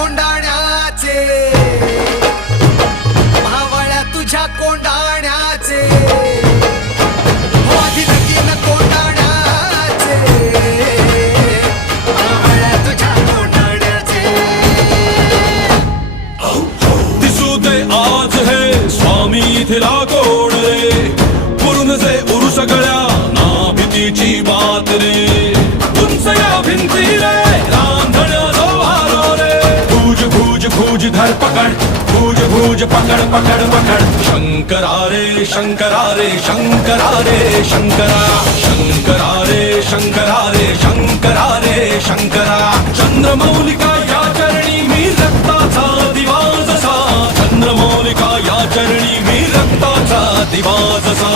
कोंडाण्याचे, मावळ्या तुझ्या कोंडाण्याचे, हो आधी लगीन कोंडाण्याचे, मावळ्या तुझ्या कोंडाण्याचे. दिसू दे आज हे स्वामी इथला कोण रे, पुरून जे उरू सगळ्या ना भीतीची बात रे. उंच या भिंती रे रांधण्याचा वारो रे, भूज भूज भूज धर पकड, भूज भूज पकड पकड पकड. शंकरा रे शंकरा रे शंकरा रे शंकरा, शंकरा रे शंकरा रे शंकरा रे शंकरा. चंद्रमौलिका या चरणी मी रक्ताचा दिवा जसा, चंद्रमौलिका या चरणी मी रक्ताचा दिवा जसा.